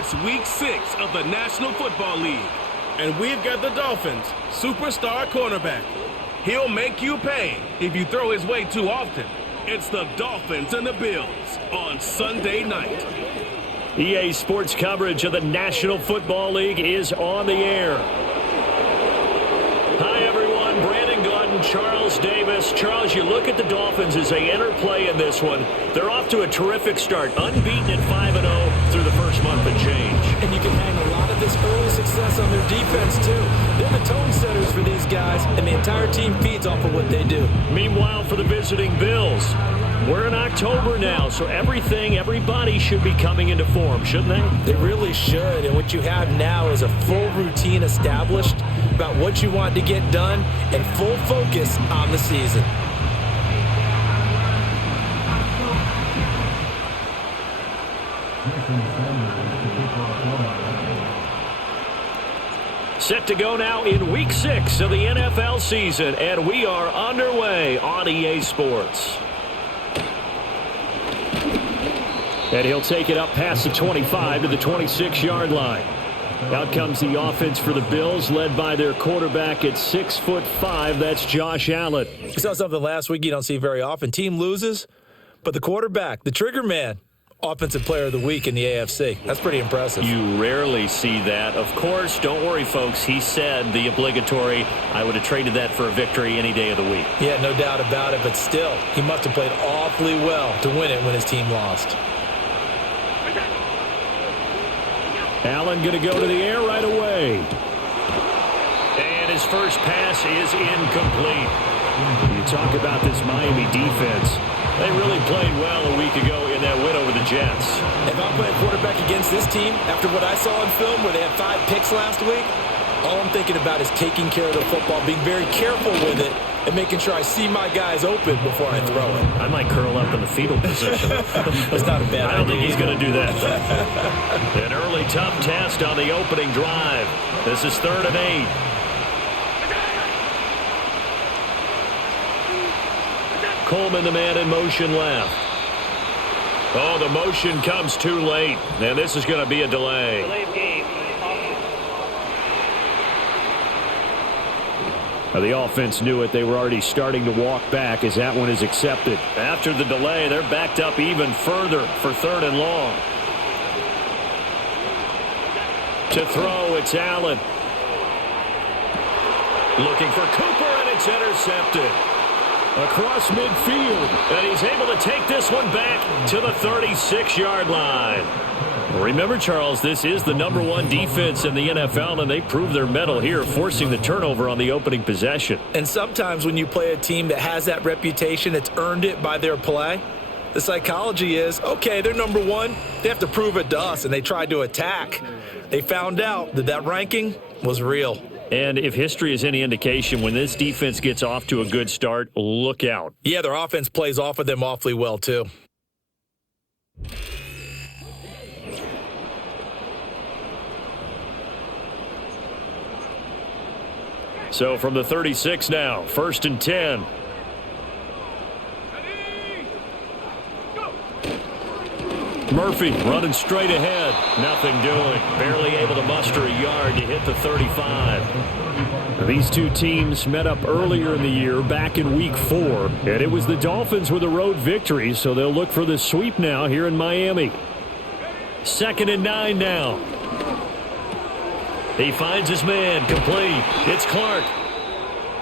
It's Week 6 of the National Football League, and we've got the Dolphins' superstar cornerback. He'll make you pay if you throw his way too often. It's the Dolphins and the Bills on Sunday night. EA Sports coverage of the National Football League is on the air. Hi, everyone. Brandon Gaudin, Charles Davis. Charles, you look at the Dolphins as they enter play in this one. They're off to a terrific start, unbeaten at 5-0 through the first month and change. And you can hang a lot of this early success on their defense, too. They're the tone setters for these guys, and the entire team feeds off of what they do. Meanwhile, for the visiting Bills, we're in October now, so everybody should be coming into form, shouldn't they? They really should, and what you have now is a full routine established about what you want to get done and full focus on the season. Set to go now in Week 6 of the NFL season, and we are underway on EA Sports. And he'll take it up past the 25 to the 26-yard line. Out comes the offense for the Bills, led by their quarterback at 6'5". That's Josh Allen. We saw something last week you don't see very often. Team loses, but the quarterback, the trigger man, Offensive Player of the Week in the AFC. That's pretty impressive. You rarely see that. Of course, don't worry, folks. He said the obligatory, I would have traded that for a victory any day of the week. Yeah, no doubt about it, but still, he must have played awfully well to win it when his team lost. Allen going to go to the air right away. And his first pass is incomplete. You talk about this Miami defense. They really played well a week ago in that win over the Jets. If I'm playing quarterback against this team, after what I saw in film where they had 5 picks last week, all I'm thinking about is taking care of the football, being very careful with it, and making sure I see my guys open before I throw it. I might curl up in the fetal position. That's not a bad idea. I don't think he's going to do that. An early tough test on the opening drive. This is 3rd and 8. Coleman, the man in motion left. Oh, the motion comes too late, and this is going to be a delay. The offense knew it. They were already starting to walk back as that one is accepted. After the delay, they're backed up even further for 3rd and long. To throw, it's Allen. Looking for Cooper, and it's intercepted. Across midfield, and he's able to take this one back to the 36-yard line. Remember, Charles, this is the #1 defense in the NFL, and they proved their mettle here, forcing the turnover on the opening possession. And sometimes when you play a team that has that reputation, it's earned it by their play. The psychology is, okay, they're #1. They have to prove it to us, and they tried to attack. They found out that that ranking was real. And if history is any indication, when this defense gets off to a good start, look out. Yeah, their offense plays off of them awfully well, too. So from the 36 now, 1st and 10. Murphy running straight ahead. Nothing doing. Barely able to muster a yard to hit the 35. These two teams met up earlier in the year, back in Week 4. And it was the Dolphins with a road victory, so they'll look for the sweep now here in Miami. 2nd and 9 now. He finds his man, complete. It's Clark.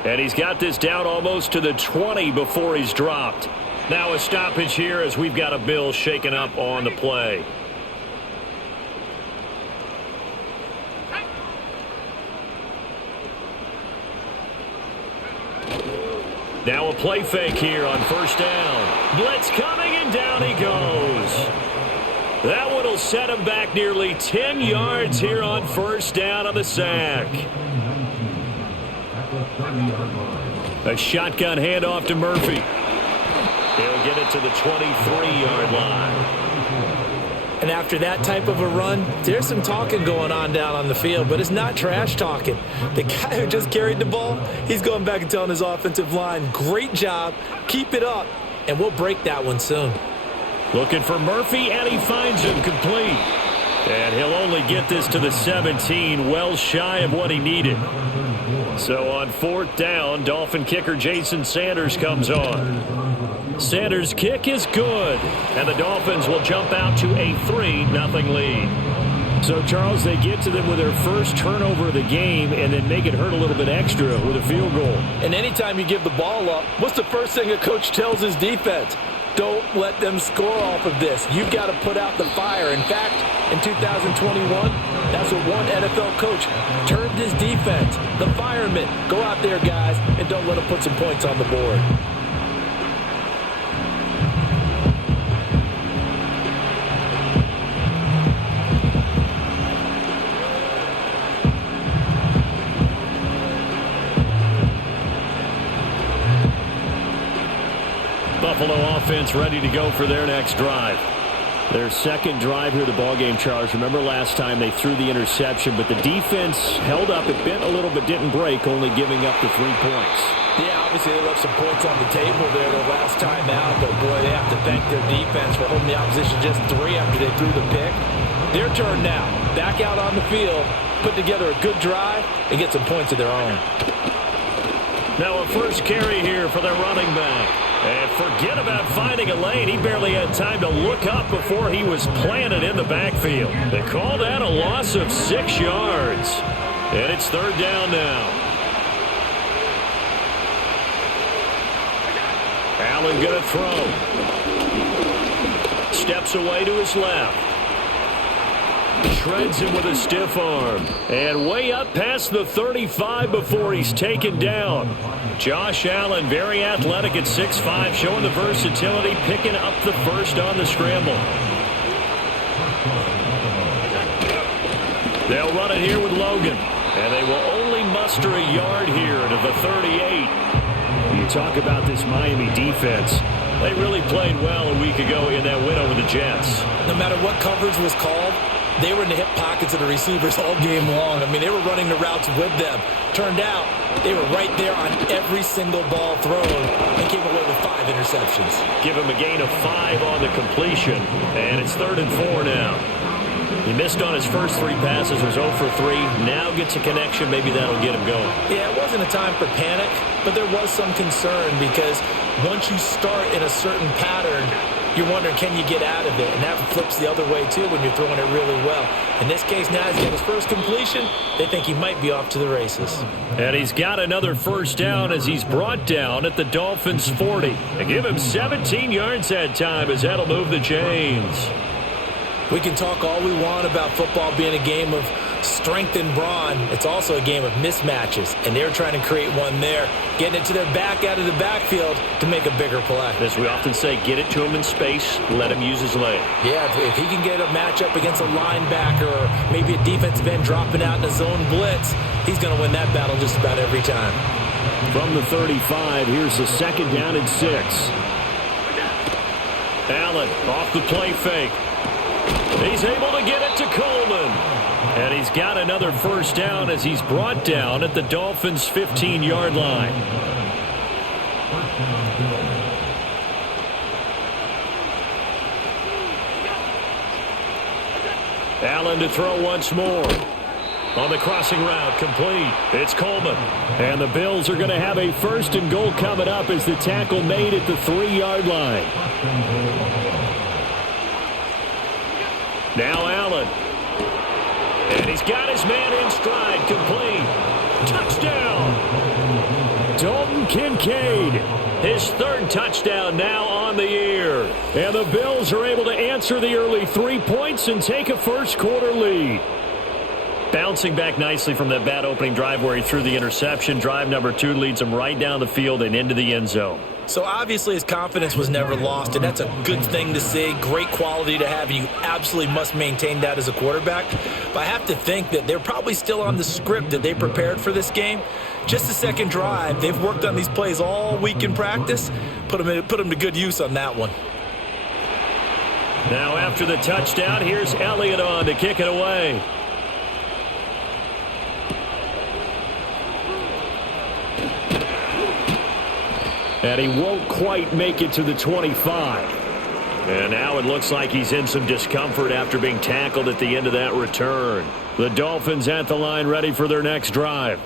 And he's got this down almost to the 20 before he's dropped. Now a stoppage here as we've got a Bill shaken up on the play. Now a play fake here on 1st down. Blitz coming, and down he goes. That one will set him back nearly 10 yards here on 1st down on the sack. A shotgun handoff to Murphy. He'll get it to the 23-yard line. And after that type of a run, there's some talking going on down on the field, but it's not trash talking. The guy who just carried the ball, he's going back and telling his offensive line, great job, keep it up, and we'll break that one soon. Looking for Murphy, and he finds him complete. And he'll only get this to the 17, well shy of what he needed. So on 4th down, Dolphin kicker Jason Sanders comes on. Sanders' kick is good, and the Dolphins will jump out to a 3-0 lead. So, Charles, they get to them with their first turnover of the game and then make it hurt a little bit extra with a field goal. And anytime you give the ball up, what's the first thing a coach tells his defense? Don't let them score off of this. You've got to put out the fire. In fact, in 2021, that's what one NFL coach termed his defense. The firemen. Go out there, guys, and don't let them put some points on the board. Buffalo offense ready to go for their next drive. Their second drive here, the ballgame, Charles. Remember last time they threw the interception, but the defense held up. It bent a little but didn't break, only giving up the 3 points. Yeah, obviously they left some points on the table there the last time out, but boy, they have to thank their defense for holding the opposition just 3 after they threw the pick. Their turn now. Back out on the field, put together a good drive, and get some points of their own. Now a first carry here for their running back. And forget about finding a lane. He barely had time to look up before he was planted in the backfield. They call that a loss of 6 yards. And it's 3rd down now. Allen going to throw. Steps away to his left. Shreds him with a stiff arm. And way up past the 35 before he's taken down. Josh Allen, very athletic at 6'5", showing the versatility, picking up the first on the scramble. They'll run it here with Logan. And they will only muster a yard here to the 38. You talk about this Miami defense. They really played well a week ago in that win over the Jets. No matter what coverage was called, they were in the hip pockets of the receivers all game long. I mean, they were running the routes with them. Turned out, they were right there on every single ball thrown and came away with 5 interceptions. Give him a gain of 5 on the completion, and it's 3rd and 4 now. He missed on his first 3 passes, was 0 for 3. Now gets a connection. Maybe that'll get him going. Yeah, it wasn't a time for panic, but there was some concern because once you start in a certain pattern, you're wondering, can you get out of it? And that flips the other way, too, when you're throwing it really well. In this case, now he's getting his first completion. They think he might be off to the races. And he's got another first down as he's brought down at the Dolphins' 40. They give him 17 yards that time as that'll move the chains. We can talk all we want about football being a game of strength and brawn. It's also a game of mismatches, and they're trying to create one there, getting it to their back out of the backfield to make a bigger play. As we often say, get it to him in space, let him use his leg. Yeah, if he can get a matchup against a linebacker or maybe a defensive end dropping out in a zone blitz, he's going to win that battle just about every time. From the 35, here's the 2nd down and 6. Allen off the play fake. He's able to get it to Coleman. And he's got another first down as he's brought down at the Dolphins' 15-yard line. Allen to throw once more. On the crossing route, complete. It's Coleman. And the Bills are going to have a 1st and goal coming up as the tackle made at the 3-yard line. Now Allen. And he's got his man in stride, complete. Touchdown. Dalton Kincaid. His 3rd touchdown now on the year. And the Bills are able to answer the early 3 points and take a first-quarter lead. Bouncing back nicely from that bad opening drive where he threw the interception. Drive number 2 leads him right down the field and into the end zone. So obviously his confidence was never lost, and that's a good thing to see. Great quality to have, and you absolutely must maintain that as a quarterback. But I have to think that they're probably still on the script that they prepared for this game. Just the 2nd drive. They've worked on these plays all week in practice. Put them to good use on that one. Now after the touchdown, here's Elliott on to kick it away. And he won't quite make it to the 25. And now it looks like he's in some discomfort after being tackled at the end of that return. The Dolphins at the line ready for their next drive.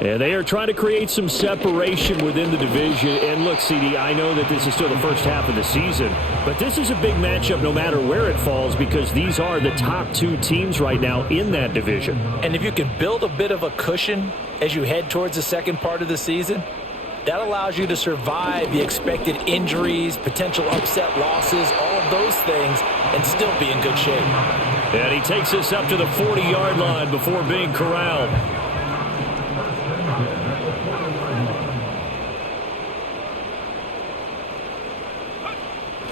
And they are trying to create some separation within the division. And look, CD, I know that this is still the first half of the season, but this is a big matchup no matter where it falls because these are the top two teams right now in that division. And if you can build a bit of a cushion as you head towards the second part of the season, that allows you to survive the expected injuries, potential upset losses, all of those things, and still be in good shape. And he takes us up to the 40-yard line before being corralled.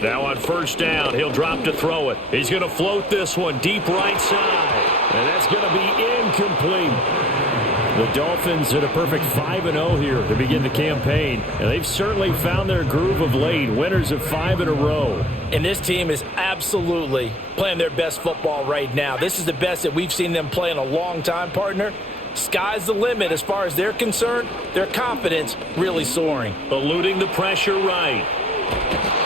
Now on first down, he'll drop to throw it. He's going to float this one deep right side. And that's going to be incomplete. The Dolphins at a perfect 5-0 here to begin the campaign. And they've certainly found their groove of late. Winners of 5 in a row. And this team is absolutely playing their best football right now. This is the best that we've seen them play in a long time, partner. Sky's the limit as far as they're concerned. Their confidence really soaring. Eluding the pressure right.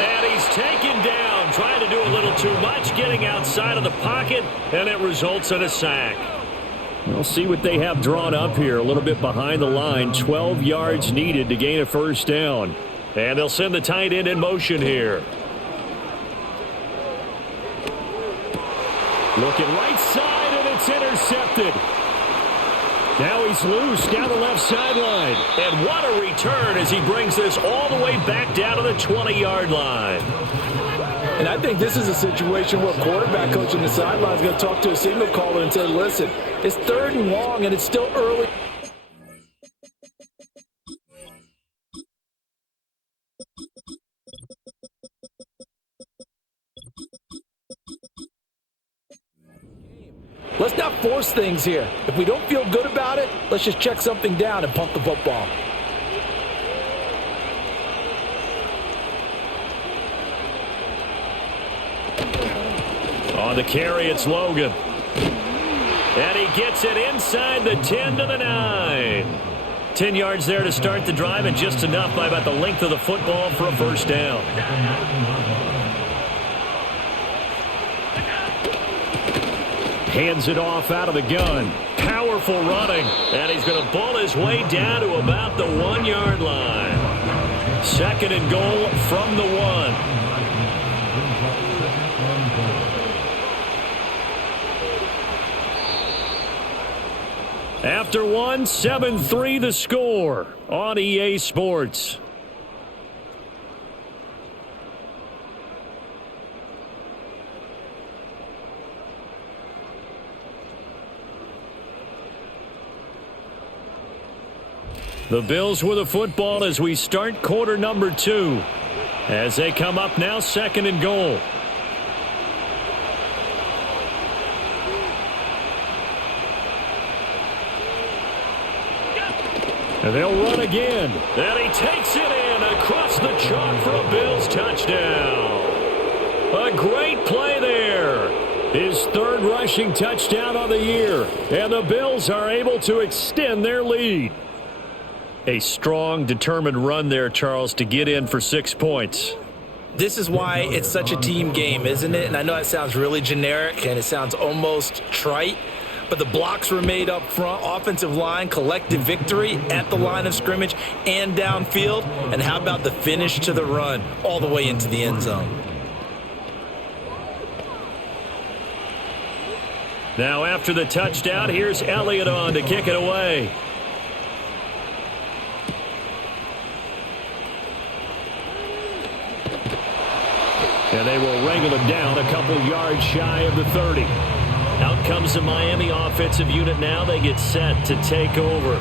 And he's taken down, trying to do a little too much, getting outside of the pocket, and it results in a sack. We'll see what they have drawn up here, a little bit behind the line. 12 yards needed to gain a first down. And they'll send the tight end in motion here. Looking right side, and it's intercepted. Now he's loose down the left sideline. And what a return as he brings this all the way back down to the 20-yard line. And I think this is a situation where quarterback coach on the sideline is going to talk to a signal caller and say, listen, it's 3rd and long and it's still early. Let's not force things here. If we don't feel good about it, let's just check something down and pump the football. On the carry, it's Logan. And he gets it inside the 10 to the 9. 10 yards there to start the drive, and just enough by about the length of the football for a first down. Hands it off out of the gun. Powerful running. And he's going to pull his way down to about the 1-yard line. 2nd and goal from the 1. After 1, 7-3 the score on EA Sports. The Bills with the football as we start quarter number 2. As they come up now, 2nd and goal. And they'll run again. And he takes it in across the chalk for a Bills touchdown. A great play there. His 3rd rushing touchdown of the year. And the Bills are able to extend their lead. A strong, determined run there, Charles, to get in for 6 points. This is why it's such a team game, isn't it? And I know it sounds really generic and it sounds almost trite, but the blocks were made up front, offensive line, collective victory at the line of scrimmage and downfield. And how about the finish to the run all the way into the end zone? Now after the touchdown, here's Elliott on to kick it away. And they will wrangle him down a couple yards shy of the 30. Out comes the Miami offensive unit now. They get set to take over.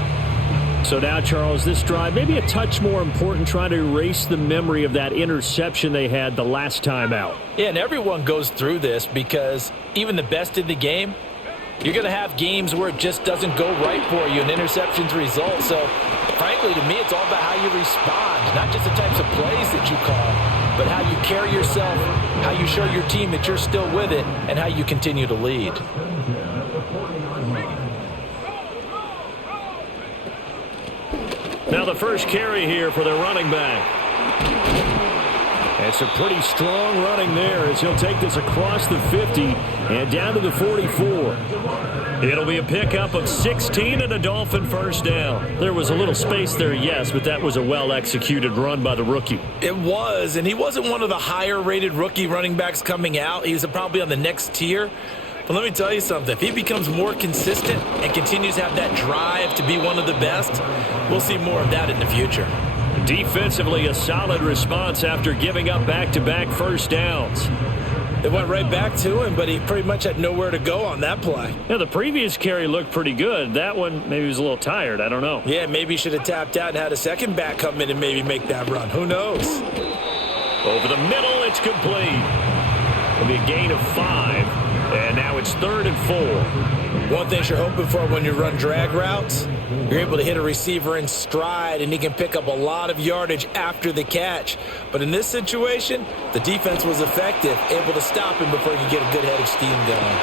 So now, Charles, this drive maybe a touch more important, trying to erase the memory of that interception they had the last time out. Yeah, and everyone goes through this because even the best in the game, you're going to have games where it just doesn't go right for you and interceptions result. So, frankly, to me, it's all about how you respond, not just the types of plays that you call, but how you carry yourself, how you show your team that you're still with it, and how you continue to lead. Now the first carry here for the running back. It's a pretty strong running there as he'll take this across the 50 and down to the 44. It'll be a pickup of 16 and a Dolphin first down. There was a little space there, yes, but that was a well-executed run by the rookie. It was, and he wasn't one of the higher-rated rookie running backs coming out. He was probably on the next tier. But let me tell you something. If he becomes more consistent and continues to have that drive to be one of the best, we'll see more of that in the future. Defensively, a solid response after giving up back-to-back first downs. It went right back to him, but he pretty much had nowhere to go on that play. Yeah, the previous carry looked pretty good. That one, maybe he was a little tired. I don't know. Yeah, maybe he should have tapped out and had a second back come in and maybe make that run. Who knows? Over the middle, it's complete. It'll be a gain of 5, and now it's 3rd and 4. One thing you're hoping for when you run drag routes, you're able to hit a receiver in stride, and he can pick up a lot of yardage after the catch. But in this situation, the defense was effective, able to stop him before he could get a good head of steam going.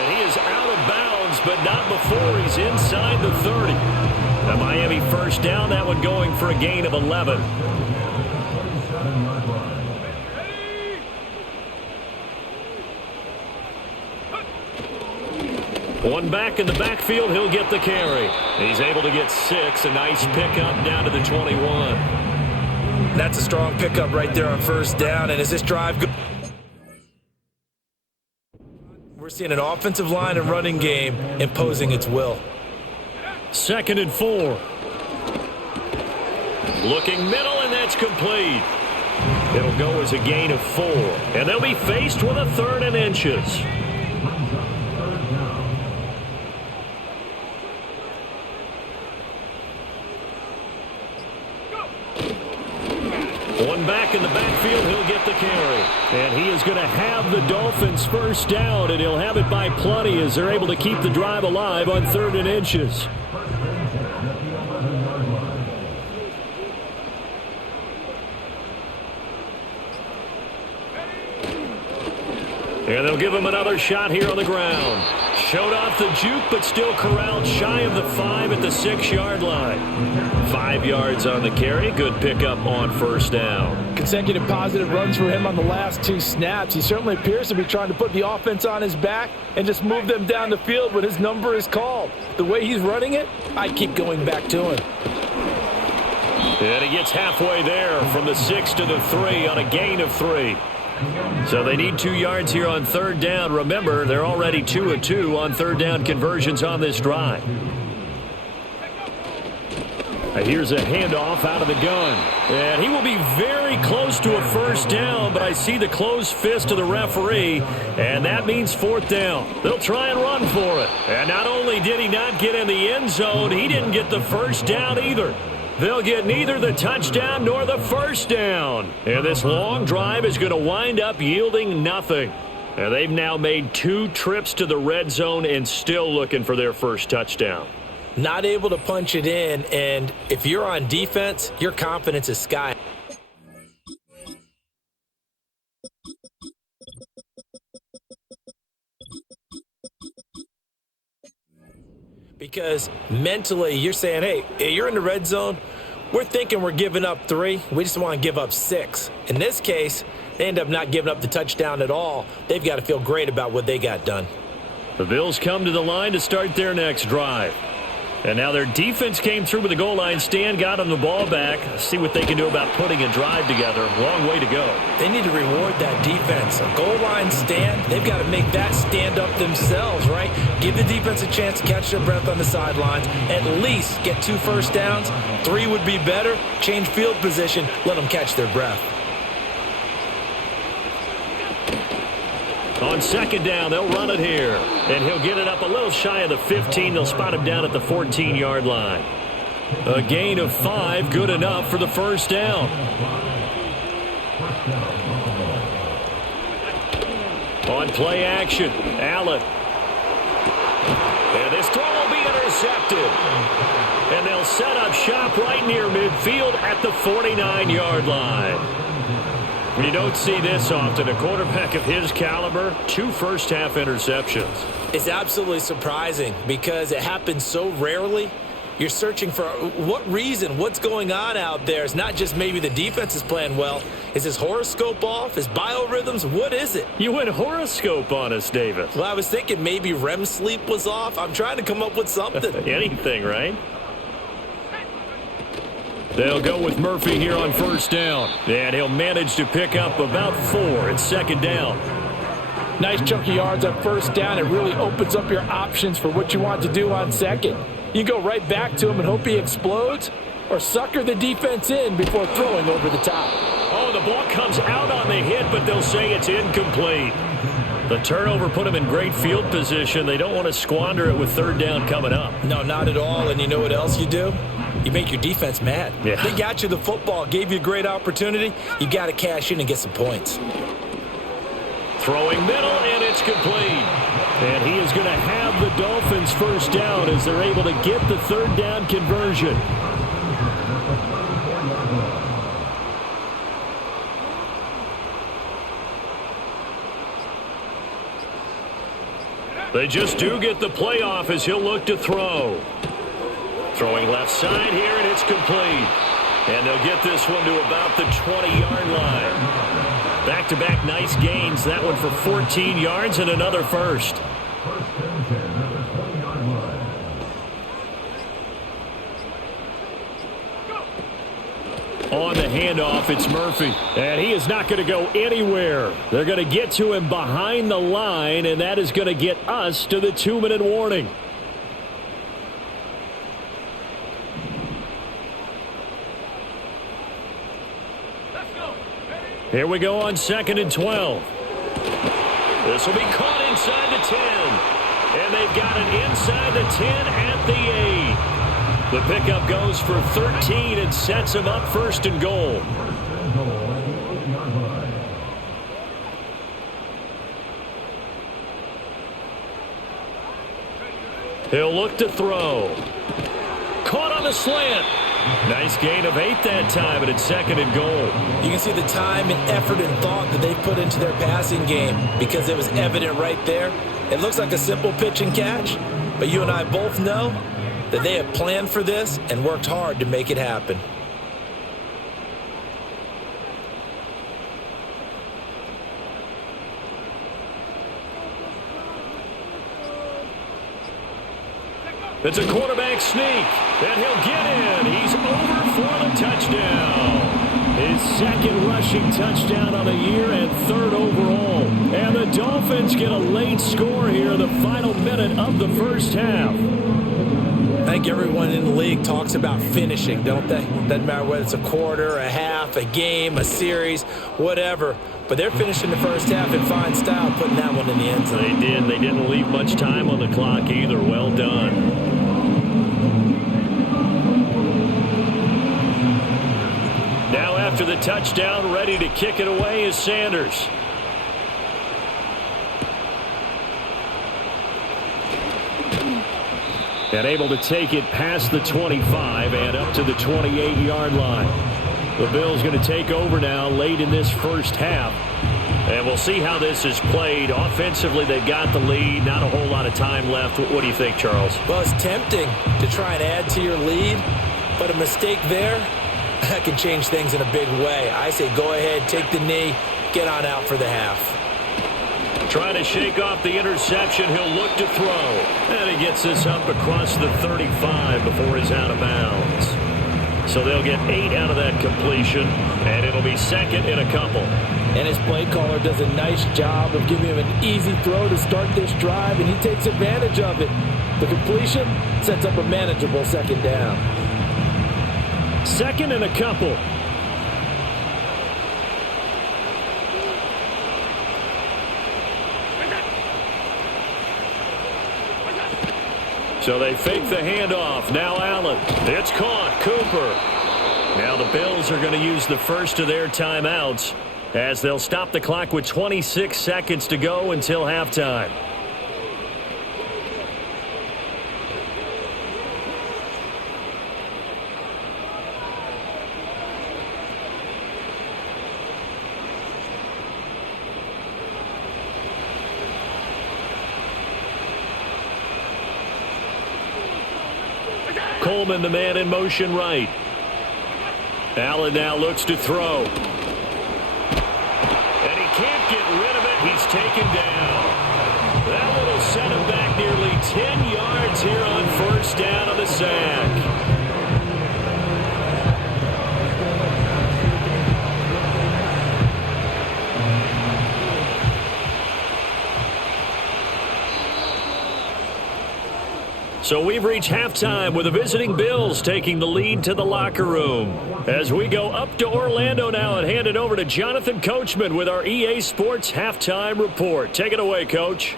And he is out of bounds, but not before he's inside the 30. The Miami first down, that one going for a gain of 11. One back in the backfield, he'll get the carry. He's able to get 6, a nice pickup down to the 21. That's a strong pickup right there on first down, and as this drive goes, we're seeing an offensive line and running game imposing its will. 2nd and 4. Looking middle, and that's complete. It'll go as a gain of 4, and they'll be faced with a 3rd and inches. One back in the backfield, he'll get the carry. And he is going to have the Dolphins first down, and he'll have it by plenty as they're able to keep the drive alive on 3rd and inches. And they'll give him another shot here on the ground. Showed off the juke, but still corralled shy of the 5 at the 6-yard line. 5 yards on the carry. Good pickup on first down. Consecutive positive runs for him on the last 2 snaps. He certainly appears to be trying to put the offense on his back and just move them down the field when his number is called. The way he's running it, I keep going back to him. And he gets halfway there from the 6 to the 3 on a gain of 3. So they need 2 yards here on 3rd down. Remember, they're already 2 of 2 on 3rd down conversions on this drive. Here's a handoff out of the gun. And he will be very close to a first down, but I see the closed fist of the referee, and that means 4th down. They'll try and run for it. And not only did he not get in the end zone, he didn't get the first down either. They'll get neither the touchdown nor the first down. And this long drive is going to wind up yielding nothing. And they've now made 2 trips to the red zone and still looking for their first touchdown. Not able to punch it in, and if you're on defense, your confidence is sky. Because mentally, you're saying, hey, you're in the red zone. We're thinking we're giving up 3. We just want to give up 6. In this case, they end up not giving up the touchdown at all. They've got to feel great about what they got done. The Bills come to the line to start their next drive. And now their defense came through with the goal line stand, got them the ball back. See what they can do about putting a drive together. Long way to go. They need to reward that defense. A goal line stand, they've got to make that stand up themselves, right? Give the defense a chance to catch their breath on the sidelines. At least get 2 first downs. 3 would be better. Change field position. Let them catch their breath. On 2nd down, they'll run it here. And he'll get it up a little shy of the 15. They'll spot him down at the 14-yard line. A gain of 5, good enough for the first down. On play action, Allen. And this throw will be intercepted. And they'll set up shop right near midfield at the 49-yard line. You don't see this often. A quarterback of his caliber, 2 first-half interceptions. It's absolutely surprising because it happens so rarely. You're searching for what reason, what's going on out there. It's not just maybe the defense is playing well. Is his horoscope off? His biorhythms? What is it? You went horoscope on us, Davis. Well, I was thinking maybe REM sleep was off. I'm trying to come up with something. Anything, right? They'll go with Murphy here on first down. And he'll manage to pick up about 4 at second down. Nice chunk of yards on first down. It really opens up your options for what you want to do on second. You go right back to him and hope he explodes, or sucker the defense in before throwing over the top. Oh, the ball comes out on the hit, but they'll say it's incomplete. The turnover put them in great field position. They don't want to squander it with third down coming up. No, not at all. And you know what else you do? You make your defense mad. Yeah. They got you the football, gave you a great opportunity. You got to cash in and get some points. Throwing middle, and it's complete. And he is going to have the Dolphins first down as they're able to get the third down conversion. They just do get the playoff as he'll look to throw. Throwing left side here, and it's complete. And they'll get this one to about the 20-yard line. Back-to-back nice gains. That one for 14 yards and another first. On the handoff, it's Murphy. And he is not going to go anywhere. They're going to get to him behind the line, and that is going to get us to the 2-minute warning. Here we go on 2nd and 12. This will be caught inside the 10. And they've got it inside the 10 at the 8. The pickup goes for 13 and sets him up first and goal. He'll look to throw. Caught on the slant. Nice gain of 8 that time, and it's 2nd and goal. You can see the time and effort and thought that they put into their passing game because it was evident right there. It looks like a simple pitch and catch, but you and I both know that they have planned for this and worked hard to make it happen. It's a quarterback sneak, and he'll get in. He's over for the touchdown. His second rushing touchdown on the year and 3rd overall. And the Dolphins get a late score here in the final minute of the first half. I think everyone in the league talks about finishing, don't they? Doesn't matter whether it's a quarter, a half, a game, a series, whatever. But they're finishing the first half in fine style, putting that one in the end zone. They did. They didn't leave much time on the clock either. Well done. Now after the touchdown, ready to kick it away is Sanders. And able to take it past the 25 and up to the 28-yard line. The Bills going to take over now late in this first half. And we'll see how this is played. Offensively, they've got the lead. Not a whole lot of time left. What do you think, Charles? Well, it's tempting to try and add to your lead, but a mistake there, that can change things in a big way. I say go ahead, take the knee, get on out for the half. Trying to shake off the interception. He'll look to throw. And he gets this up across the 35 before he's out of bounds. So they'll get 8 out of that completion, and it'll be 2nd and a couple. And his play caller does a nice job of giving him an easy throw to start this drive, and he takes advantage of it. The completion sets up a manageable 2nd down. 2nd and a couple. So they fake the handoff. Now Allen. It's caught. Cooper. Now the Bills are going to use the first of their timeouts as they'll stop the clock with 26 seconds to go until halftime. Coleman, the man in motion right. Allen now looks to throw. And he can't get rid of it. He's taken down. That one will set him back nearly 10 yards here on first down on the sack. So we've reached halftime with the visiting Bills taking the lead to the locker room. As we go up to Orlando now and hand it over to Jonathan Coachman with our EA Sports Halftime Report. Take it away, Coach.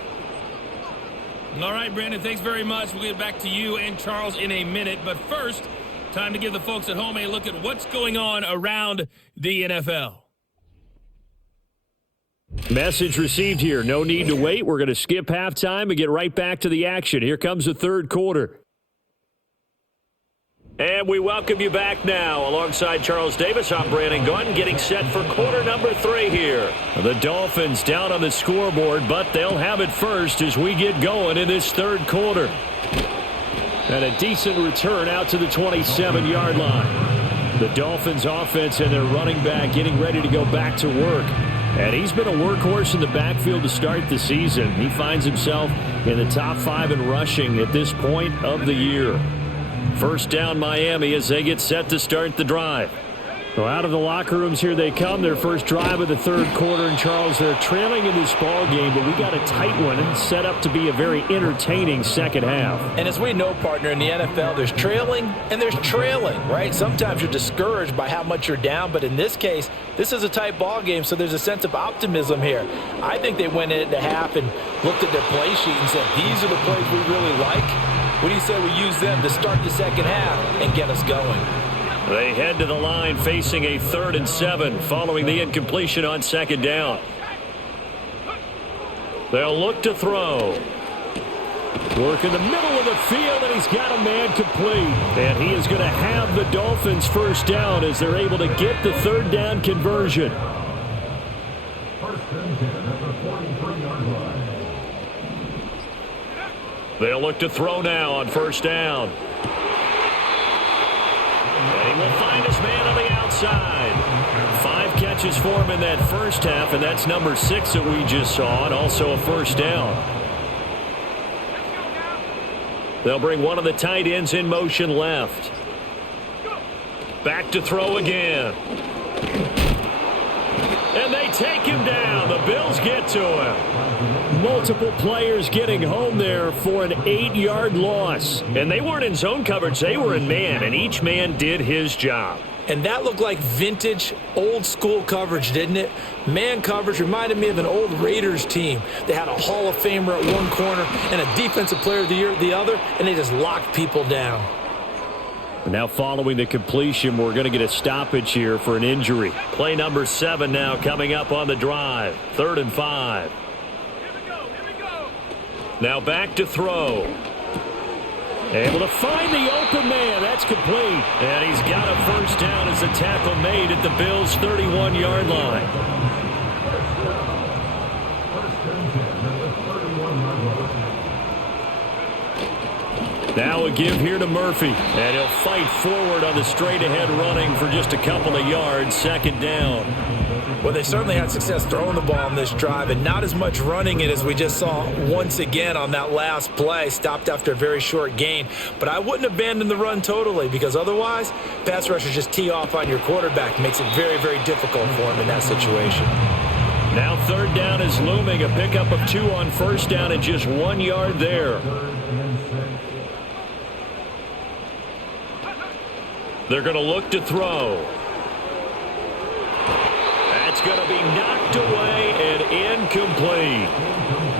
All right, Brandon, thanks very much. We'll get back to you and Charles in a minute. But first, time to give the folks at home a look at what's going on around the NFL. Message received here. No need to wait. We're going to skip halftime and get right back to the action. Here comes the third quarter. And we welcome you back now. Alongside Charles Davis, I'm Brandon Gunn, getting set for quarter number 3 here. The Dolphins down on the scoreboard, but they'll have it first as we get going in this third quarter. And a decent return out to the 27-yard line. The Dolphins offense and their running back getting ready to go back to work. And he's been a workhorse in the backfield to start the season. He finds himself in the top 5 in rushing at this point of the year. First down Miami as they get set to start the drive. So out of the locker rooms here they come. Their first drive of the third quarter. And Charles, they're trailing in this ball game, but we got a tight one and set up to be a very entertaining second half. And as we know, partner, in the NFL, there's trailing and there's trailing, right? Sometimes you're discouraged by how much you're down, but in this case, this is a tight ball game, so there's a sense of optimism here. I think they went into half and looked at their play sheet and said, these are the plays we really like. What do you say we use them to start the second half and get us going? They head to the line facing a 3rd and 7 following the incompletion on second down. They'll look to throw. Work in the middle of the field, and he's got a man complete. And he is going to have the Dolphins first down as they're able to get the third down conversion. They'll look to throw now on first down. And he will find his man on the outside. 5 catches for him in that first half, and that's number 6 that we just saw, and also a first down. They'll bring one of the tight ends in motion left. Back to throw again. And they take him down. The Bills get to him. Multiple players getting home there for an 8-yard loss. And they weren't in zone coverage. They were in man, and each man did his job. And that looked like vintage, old-school coverage, didn't it? Man coverage reminded me of an old Raiders team. They had a Hall of Famer at one corner and a Defensive Player of the Year at the other, and they just locked people down. Now following the completion, we're going to get a stoppage here for an injury. Play number 7 now coming up on the drive. 3rd and 5. Now back to throw. Able to find the open man. That's complete. And he's got a first down as the tackle made at the Bills' 31-yard line. Now a give here to Murphy. And he'll fight forward on the straight-ahead running for just a couple of yards. Second down. Well, they certainly had success throwing the ball on this drive and not as much running it as we just saw once again on that last play. Stopped after a very short gain. But I wouldn't abandon the run totally because otherwise, pass rushers just tee off on your quarterback. Makes it very, very difficult for him in that situation. Now 3rd down is looming. A pickup of 2 on first down and just 1 yard there. They're going to look to throw. That's going to be knocked away and incomplete.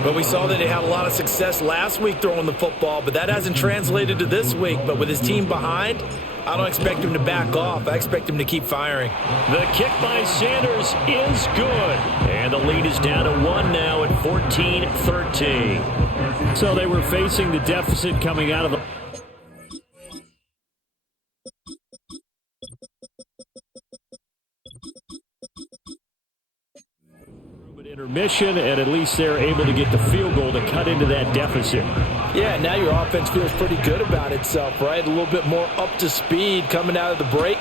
But we saw that they had a lot of success last week throwing the football, but that hasn't translated to this week. But with his team behind, I don't expect him to back off. I expect him to keep firing. The kick by Sanders is good. And the lead is down to 1 now at 14-13. So they were facing the deficit coming out of the Intermission, and at least they're able to get the field goal to cut into that deficit. Yeah, now your offense feels pretty good about itself, right? A little bit more up to speed coming out of the break.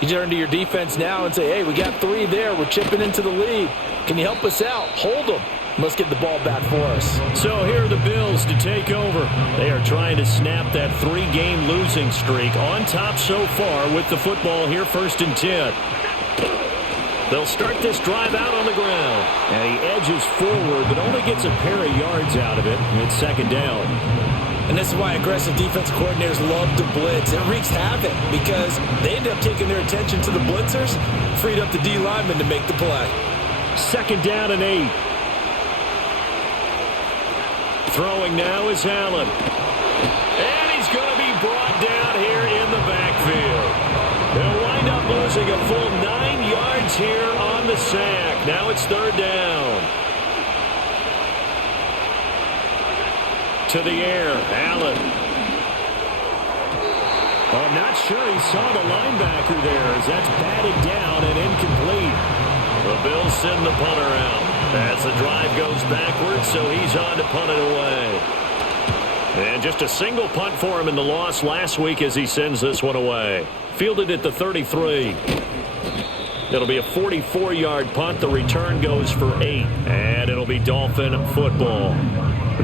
You turn to your defense now and say, hey, we got 3 there. We're chipping into the lead. Can you help us out? Hold them. Let's get the ball back for us. So here are the Bills to take over. They are trying to snap that 3-game losing streak. On top so far with the football here, 1st and 10. They'll start this drive out on the ground. And he edges forward, but only gets a pair of yards out of it. It's 2nd down. And this is why aggressive defensive coordinators love to blitz. It wreaks havoc because they end up taking their attention to the blitzers, freed up the D lineman to make the play. 2nd down and 8. Throwing now is Allen. And he's going to be brought down here in the backfield. They'll wind up losing a full 9 yards here on the sack. Now it's 3rd down. To the air, Allen. Oh, I'm not sure he saw the linebacker there as that's batted down and incomplete. The Bills send the punter out. As the drive goes backwards, so he's on to punt it away. And just a single punt for him in the loss last week as he sends this one away. Fielded at the 33. It'll be a 44-yard punt. The return goes for 8. And it'll be Dolphin football.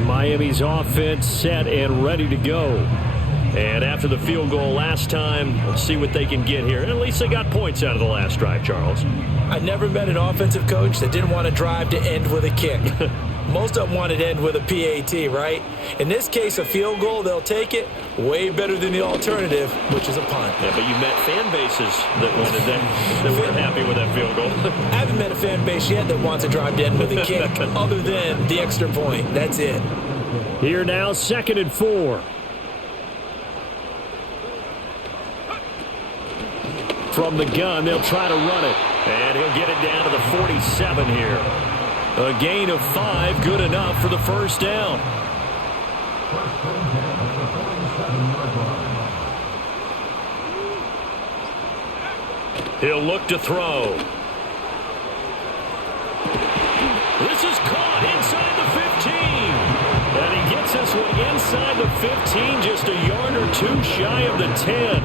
Miami's offense set and ready to go. And after the field goal last time, we'll see what they can get here. And at least they got points out of the last drive, Charles. I never met an offensive coach that didn't want to drive to end with a kick. Most of them wanted to end with a PAT, right? In this case, a field goal, they'll take it. Way better than the alternative, which is a punt. Yeah, but you met fan bases that wanted that weren't happy with that field goal. I haven't met a fan base yet that wants to drive to end with a kick other than the extra point. That's it. Here now, 2nd and 4. From the gun, they'll try to run it. And he'll get it down to the 47 here. A gain of 5, good enough for the 1st down. He'll look to throw. This is caught inside the 15. And he gets this one inside the 15, just a yard or 2 shy of the 10.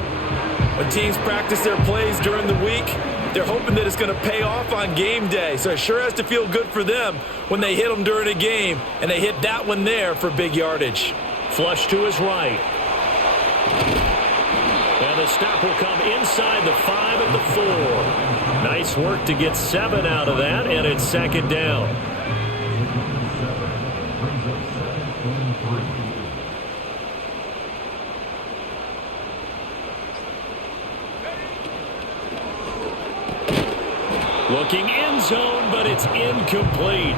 When teams practice their plays during the week, they're hoping that it's going to pay off on game day. So it sure has to feel good for them when they hit them during a game, and they hit that one there for big yardage. Flush to his right. And the stop will come inside the 5 at the 4. Nice work to get 7 out of that, and it's 2nd down. Looking end zone, but it's incomplete.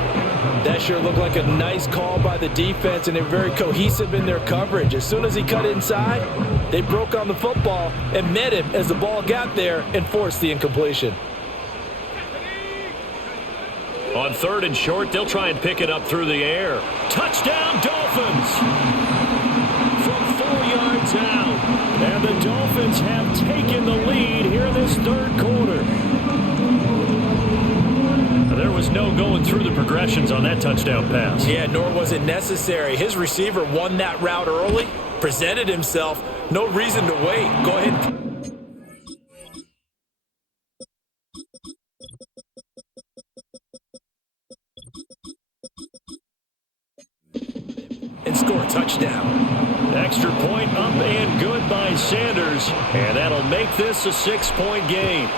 That sure looked like a nice call by the defense, and they're very cohesive in their coverage. As soon as he cut inside, they broke on the football and met him as the ball got there and forced the incompletion. On 3rd and short, they'll try and pick it up through the air. Touchdown, Dolphins! From 4 yards out. And the Dolphins have taken the lead here in this 3rd quarter. There was no going through the progressions on that touchdown pass. Yeah, nor was it necessary. His receiver won that route early, presented himself. No reason to wait. Go ahead. And score a touchdown. Extra point up and good by Sanders. And that'll make this a 6-point game.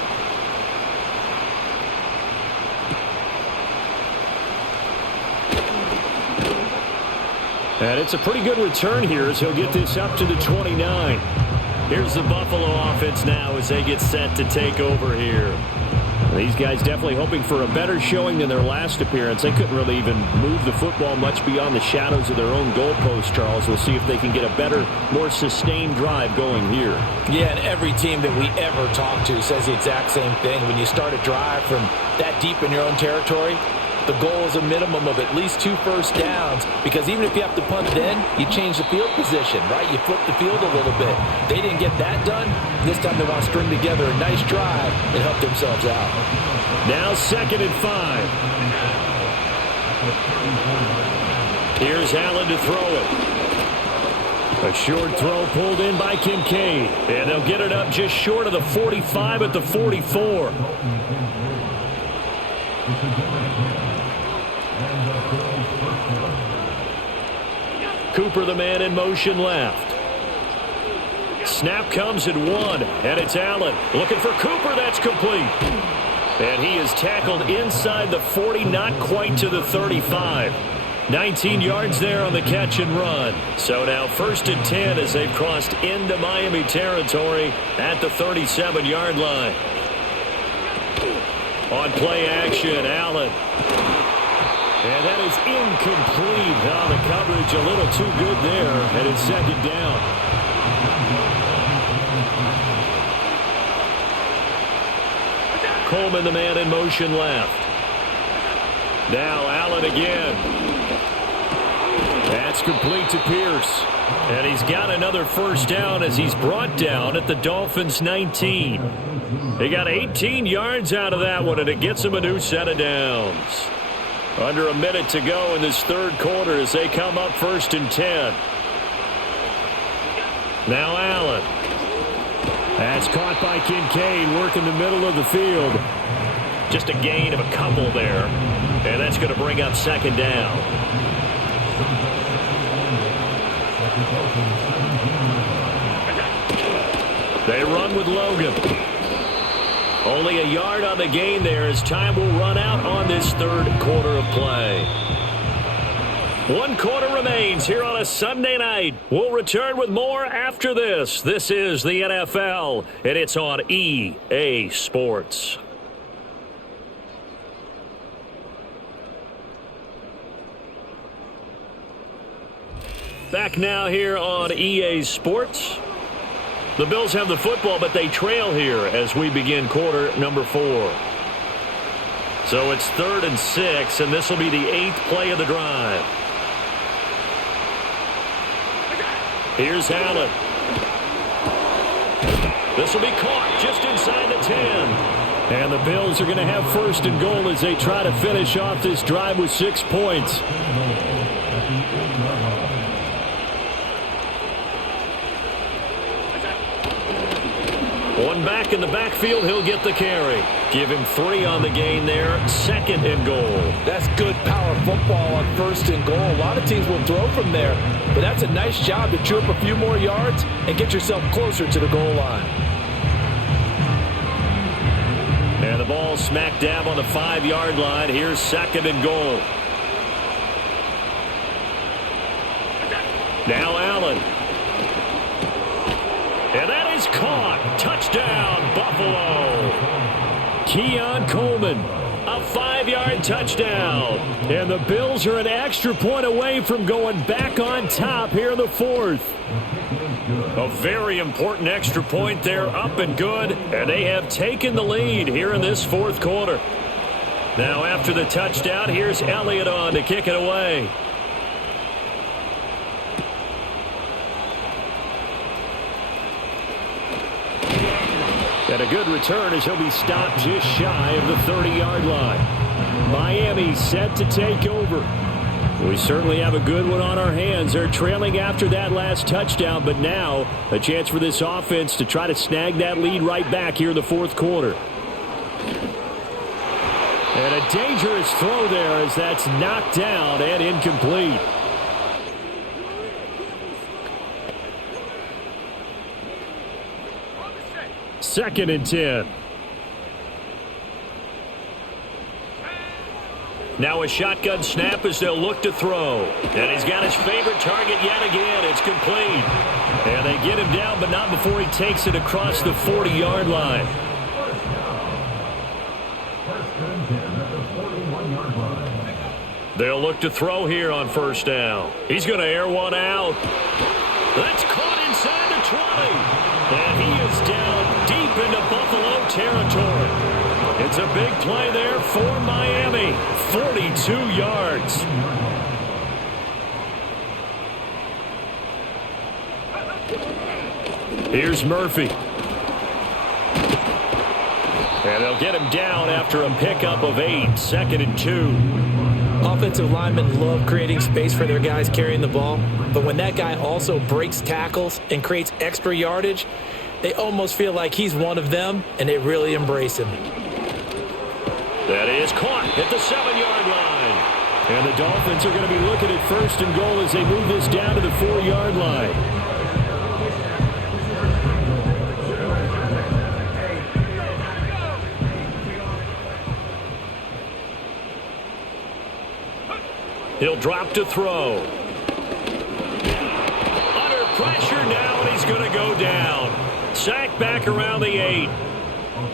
And it's a pretty good return here as he'll get this up to the 29. Here's the Buffalo offense now as they get set to take over here. These guys definitely hoping for a better showing than their last appearance. They couldn't really even move the football much beyond the shadows of their own goalpost, Charles. We'll see if they can get a better, more sustained drive going here. Yeah, and every team that we ever talk to says the exact same thing. When you start a drive from that deep in your own territory, the goal is a minimum of at least 2 first downs, because even if you have to punt then, you change the field position, right? You flip the field a little bit. They didn't get that done. This time they want to string together a nice drive and help themselves out. Now 2nd and 5. Here's Allen to throw it. A short throw pulled in by Kincaid. And they'll get it up just short of the 45 at the 44. Cooper, the man in motion left. Snap comes at 1, and it's Allen. Looking for Cooper, that's complete. And he is tackled inside the 40, not quite to the 35. 19 yards there on the catch and run. So now 1st and 10 as they've crossed into Miami territory at the 37-yard line. On play action, Allen. And that is incomplete. Oh, the coverage a little too good there, and it's 2nd down. Coleman, the man in motion left. Now Allen again. That's complete to Pierce. And he's got another 1st down as he's brought down at the Dolphins' 19. They got 18 yards out of that one, and it gets him a new set of downs. Under a minute to go in this 3rd quarter as they come up 1st and 10. Now Allen. That's caught by Kincaid, working the middle of the field. Just a gain of a couple there. And that's going to bring up 2nd down. They run with Logan. Only a yard on the gain there as time will run out on this 3rd quarter of play. 1 quarter remains here on a Sunday night. We'll return with more after this. This is the NFL, and it's on EA Sports. Back now here on EA Sports. The Bills have the football, but they trail here as we begin quarter number 4. So it's 3rd and 6, and this will be the 8th play of the drive. Here's Allen. This will be caught just inside the 10. And the Bills are going to have 1st and goal as they try to finish off this drive with 6 points. One back in the backfield, he'll get the carry. Give him 3 on the gain there, 2nd and goal. That's good power football on 1st and goal. A lot of teams will throw from there, but that's a nice job to chew up a few more yards and get yourself closer to the goal line. And the ball smack dab on the 5-yard line. Here's 2nd and goal. Now Allen. And that is caught. Touchdown, Buffalo. Keon Coleman, a 5-yard touchdown. And the Bills are an extra point away from going back on top here in the 4th. A very important extra point there, up and good. And they have taken the lead here in this 4th quarter. Now after the touchdown, here's Elliott on to kick it away. And a good return as he'll be stopped just shy of the 30-yard line. Miami set to take over. We certainly have a good one on our hands. They're trailing after that last touchdown, but now a chance for this offense to try to snag that lead right back here in the 4th quarter. And a dangerous throw there as that's knocked down and incomplete. Second and 10. Now a shotgun snap as they'll look to throw. And he's got his favorite target yet again. It's complete. And they get him down, but not before he takes it across the 40-yard line. They'll look to throw here on 1st down. He's going to air one out. That's caught inside the 20. And he is down deep into Buffalo territory. It's a big play there for Miami. 42 yards. Here's Murphy. And they'll get him down after a pickup of 8. 2nd and 2. Offensive linemen love creating space for their guys carrying the ball, but when that guy also breaks tackles and creates extra yardage, they almost feel like he's one of them, and they really embrace him. That is caught at the 7-yard line. And the Dolphins are going to be looking at 1st and goal as they move this down to the 4-yard line. He'll drop to throw. Under pressure now, and he's going to go down. Sacked back around the 8.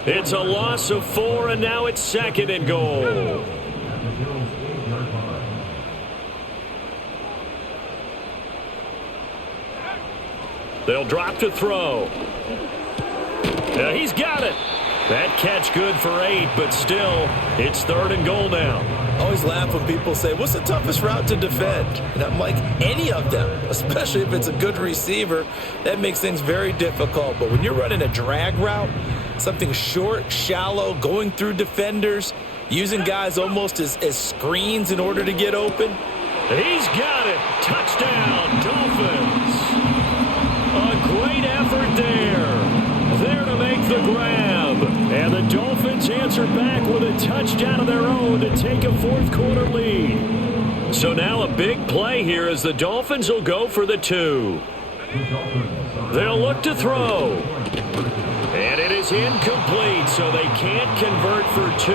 It's a loss of 4, and now it's 2nd and goal. They'll drop to throw. Now he's got it. That catch good for 8, but still, it's 3rd and goal now. I always laugh when people say, what's the toughest route to defend? And I'm like, any of them, especially if it's a good receiver. That makes things very difficult. But when you're running a drag route, something short, shallow, going through defenders, using guys almost as screens in order to get open. He's got it. Touchdown, Dolphins. A great effort there. There to make the grab. And the Dolphins answer back with a touchdown of their own to take a 4th quarter lead. So now a big play here as the Dolphins will go for the 2. They'll look to throw. And it is incomplete, so they can't convert for 2.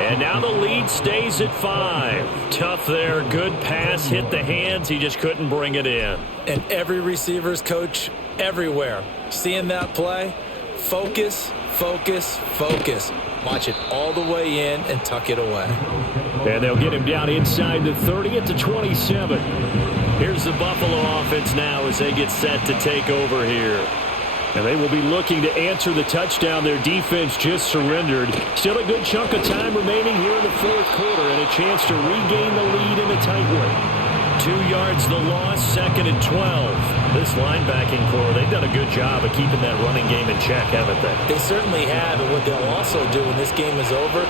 And now the lead stays at 5. Tough there. Good pass. Hit the hands. He just couldn't bring it in. And every receiver's coach everywhere, seeing that play, focus, focus, focus. Watch it all the way in and tuck it away. And they'll get him down inside the 30 at the 27. Here's the Buffalo offense now as they get set to take over here. And they will be looking to answer the touchdown their defense just surrendered. Still a good chunk of time remaining here in the 4th quarter and a chance to regain the lead in a tight one. 2 yards the loss, 2nd and 12. This linebacking core, they've done a good job of keeping that running game in check, haven't they? They certainly have, and what they'll also do when this game is over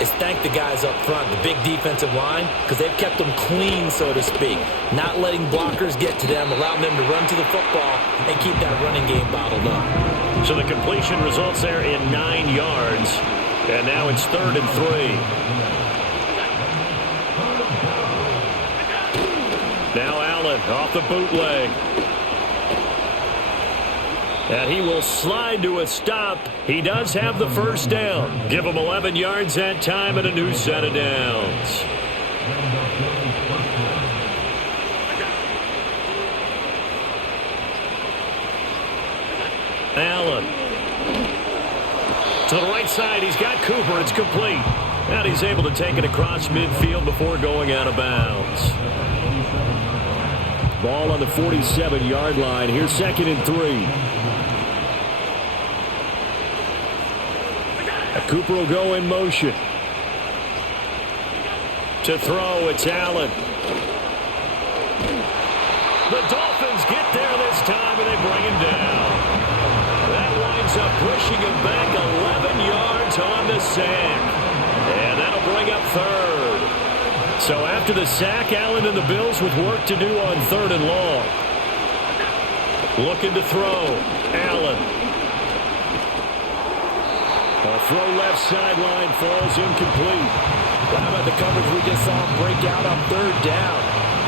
is thank the guys up front, the big defensive line, because they've kept them clean, so to speak. Not letting blockers get to them, allowing them to run to the football and keep that running game bottled up. So the completion results there in 9 yards, and now it's 3rd and 3. Now Allen off the bootleg. And he will slide to a stop. He does have the first down. Give him 11 yards that time and a new set of downs. Allen. To the right side, he's got Cooper. It's complete. And he's able to take it across midfield before going out of bounds. Ball on the 47-yard line. Here's 2nd and 3. Cooper will go in motion. To throw, it's Allen. The Dolphins get there this time, and they bring him down. That winds up pushing him back 11 yards on the sack. And that'll bring up 3rd. So after the sack, Allen and the Bills with work to do on 3rd and long. Looking to throw. Allen. A throw left sideline falls incomplete. How about the coverage we just saw him break out on 3rd down?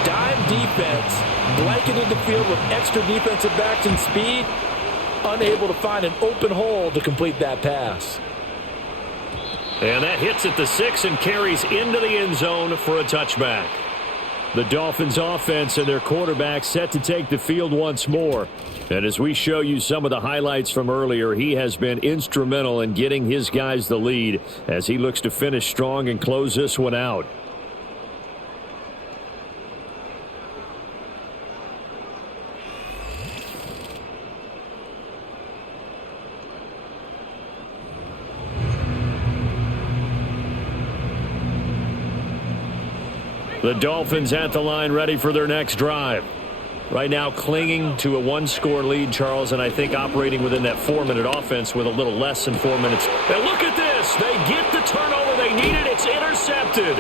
Dime defense, blanketed the field with extra defensive backs and speed, unable to find an open hole to complete that pass. And that hits at the 6 and carries into the end zone for a touchback. The Dolphins offense and their quarterback set to take the field once more. And as we show you some of the highlights from earlier, he has been instrumental in getting his guys the lead as he looks to finish strong and close this one out. The Dolphins at the line ready for their next drive. Right now clinging to a 1-score lead, Charles, and I think operating within that 4-minute offense with a little less than 4 minutes. And look at this. They get the turnover they needed. It's intercepted.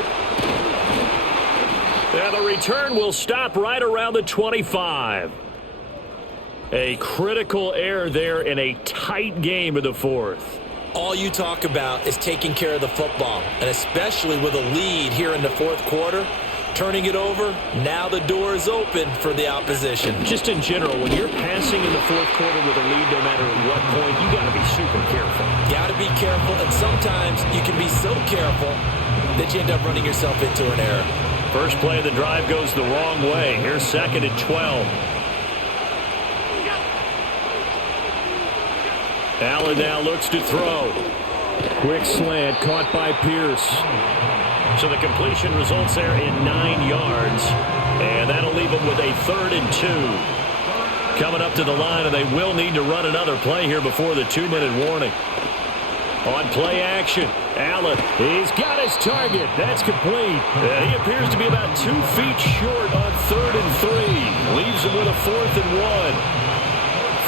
And the return will stop right around the 25. A critical error there in a tight game in the fourth. All you talk about is taking care of the football, and especially with a lead here in the fourth quarter, turning it over, now the door is open for the opposition. Just in general, when you're passing in the fourth quarter with a lead, no matter at what point, you got to be super careful. Got to be careful, and sometimes you can be so careful that you end up running yourself into an error. First play of the drive goes the wrong way. Here's 2nd and 12. Allen now looks to throw. Quick slant caught by Pierce. So the completion results there in 9 yards. And that'll leave them with a 3rd and 2. Coming up to the line, and they will need to run another play here before the 2-minute warning. On play action, Allen, he's got his target. That's complete. And he appears to be about 2 feet short on 3rd and 3. Leaves him with a 4th and 1.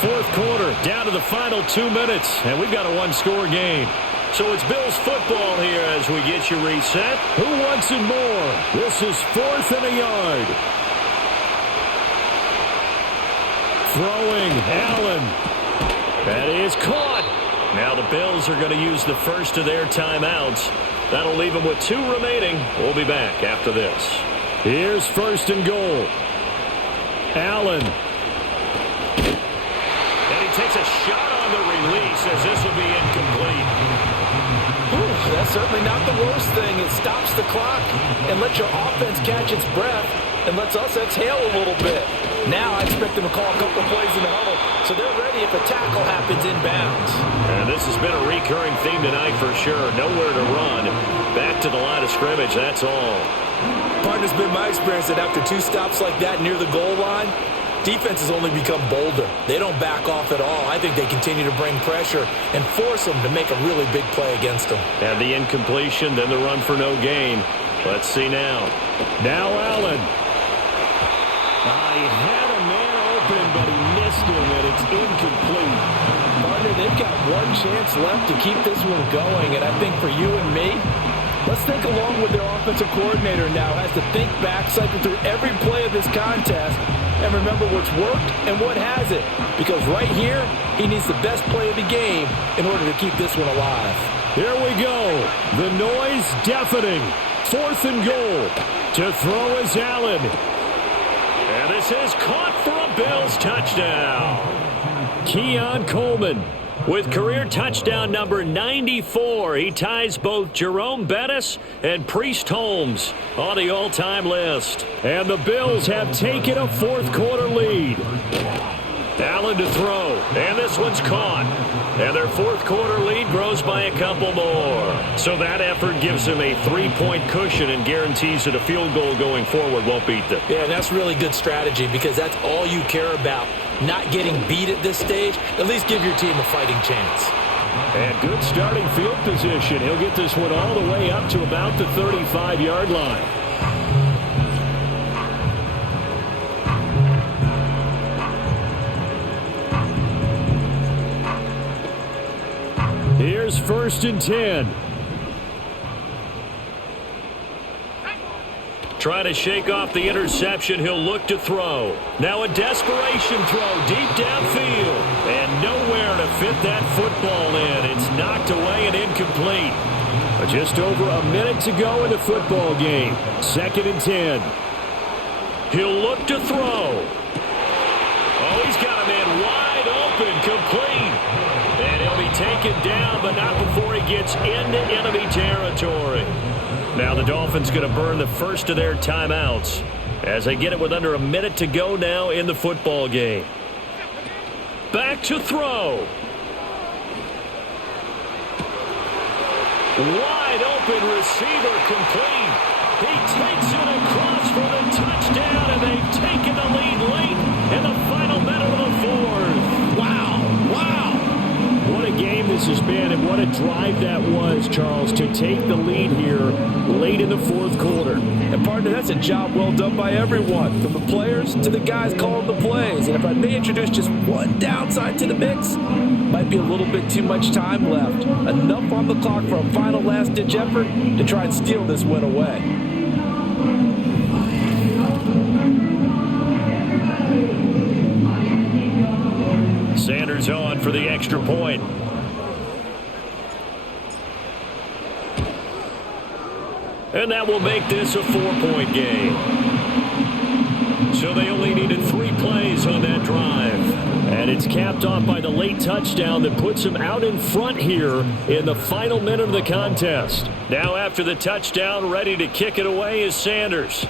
Fourth quarter, down to the final 2 minutes, and we've got a one-score game. So it's Bills football here as we get you reset. Who wants it more? This is 4th and a yard. Throwing, Allen. That is caught. Now the Bills are going to use the first of their timeouts. That'll leave them with 2 remaining. We'll be back after this. Here's 1st and goal. Allen. And he takes a shot on the release as this will be incomplete. Ooh, that's certainly not the worst thing. It stops the clock and lets your offense catch its breath and lets us exhale a little bit. Now I expect them to call a couple of plays in the huddle, so they're ready if a tackle happens inbounds. And this has been a recurring theme tonight for sure. Nowhere to run. Back to the line of scrimmage, that's all. Partner, it's been my experience that after 2 stops like that near the goal line, defenses only become bolder. They don't back off at all. I think they continue to bring pressure and force them to make a really big play against them. And the incompletion, then the run for no gain. Let's see now. Now Allen. He had a man open, but he missed him, and it's incomplete. Partner, they've got 1 chance left to keep this one going, and I think for you and me, let's think along with their offensive coordinator now. Has to think back, cycle through every play of this contest, and remember what's worked and what hasn't. Because right here, he needs the best play of the game in order to keep this one alive. Here we go. The noise deafening. 4th and goal. To throw is Allen. And this is caught for a Bills touchdown. Keon Coleman with career touchdown number 94. He ties both Jerome Bettis and Priest Holmes on the all-time list. And the Bills have taken a fourth quarter lead. Allen to throw, and this one's caught. And their fourth quarter lead grows by a couple more. So that effort gives them a 3-point cushion and guarantees that a field goal going forward won't beat them. Yeah, that's really good strategy because that's all you care about. Not getting beat at this stage, at least give your team a fighting chance. And good starting field position. He'll get this one all the way up to about the 35-yard line. Here's 1st and 10. Trying to shake off the interception. He'll look to throw. Now a desperation throw deep downfield. And nowhere to fit that football in. It's knocked away and incomplete. Just over a minute to go in the football game. 2nd and 10. He'll look to throw. Oh, he's got a man wide open, complete. And he'll be taken down, but not before he gets into enemy territory. Now the Dolphins going to burn the first of their timeouts as they get it with under a minute to go now in the football game. Back to throw. Wide open receiver complete. He takes it across for the touchdown, and they've taken the lead late in the final minute of the fourth. Wow. What a game this has been, and what a drive that was, Charles, to take the lead here late in the fourth quarter. And, partner, that's a job well done by everyone, from the players to the guys calling the plays. And if I may introduce just one downside to the mix, might be a little bit too much time left. Enough on the clock for a final last-ditch effort to try and steal this win away. Sanders on for the extra point. And that will make this a 4-point game. So they only needed 3 plays on that drive. And it's capped off by the late touchdown that puts them out in front here in the final minute of the contest. Now after the touchdown, ready to kick it away is Sanders.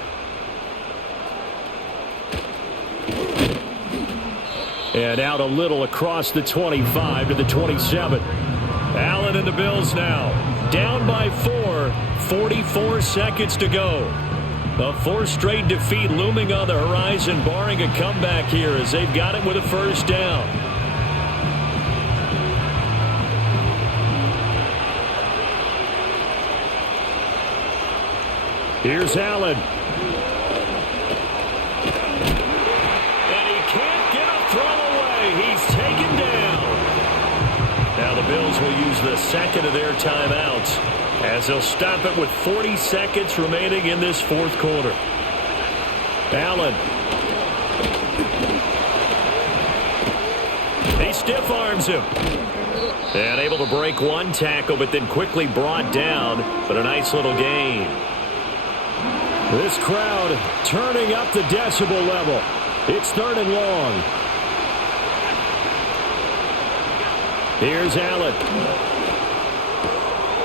And out a little across the 25 to the 27. Allen and the Bills now. Down by 4, 44 seconds to go. A 4th straight defeat looming on the horizon, barring a comeback here as they've got it with a first down. Here's Allen. And he can't get a throw away. He's taken down. Now the Bills will use the second of their timeouts, as they'll stop it with 40 seconds remaining in this 4th quarter. Allen. He stiff arms him. And able to break one tackle, but then quickly brought down. But a nice little gain. This crowd turning up the decibel level. It's 3rd and long. Here's Allen.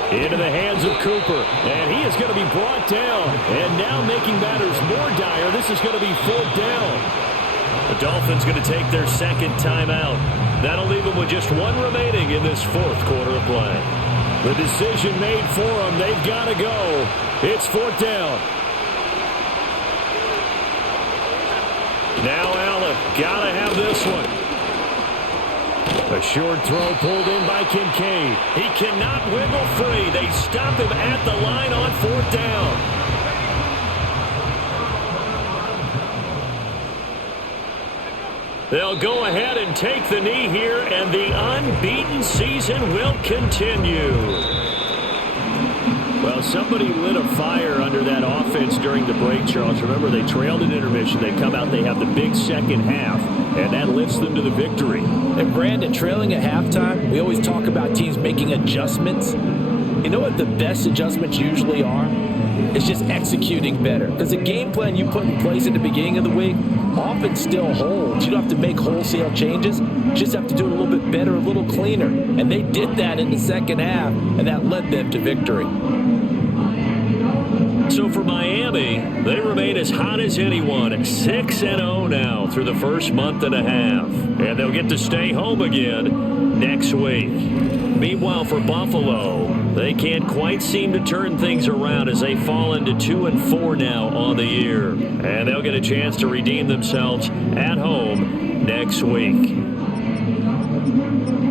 Into the hands of Cooper. And he is going to be brought down. And now making matters more dire, this is going to be 4th down. The Dolphins going to take their second timeout. That'll leave them with just 1 remaining in this 4th quarter of play. The decision made for them. They've got to go. It's 4th down. Now Allen. Got to have this one. A short throw pulled in by Kincaid. He cannot wiggle free. They stop him at the line on 4th down. They'll go ahead and take the knee here, and the unbeaten season will continue. Well, somebody lit a fire under that offense during the break, Charles. Remember, they trailed at intermission. They come out, they have the big second half, and that lifts them to the victory. And Brandon, trailing at halftime, we always talk about teams making adjustments. You know what the best adjustments usually are? It's just executing better. Because the game plan you put in place at the beginning of the week often still holds. You don't have to make wholesale changes. You just have to do it a little bit better, a little cleaner. And they did that in the second half, and that led them to victory. So for Miami, they remain as hot as anyone at 6-0 now through the first month and a half. And they'll get to stay home again next week. Meanwhile, for Buffalo, they can't quite seem to turn things around as they fall into 2-4 now on the year. And they'll get a chance to redeem themselves at home next week.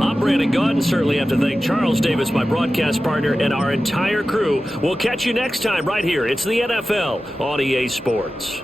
I'm Brandon Gaudin. Certainly have to thank Charles Davis, my broadcast partner, and our entire crew. We'll catch you next time right here. It's the NFL on EA Sports.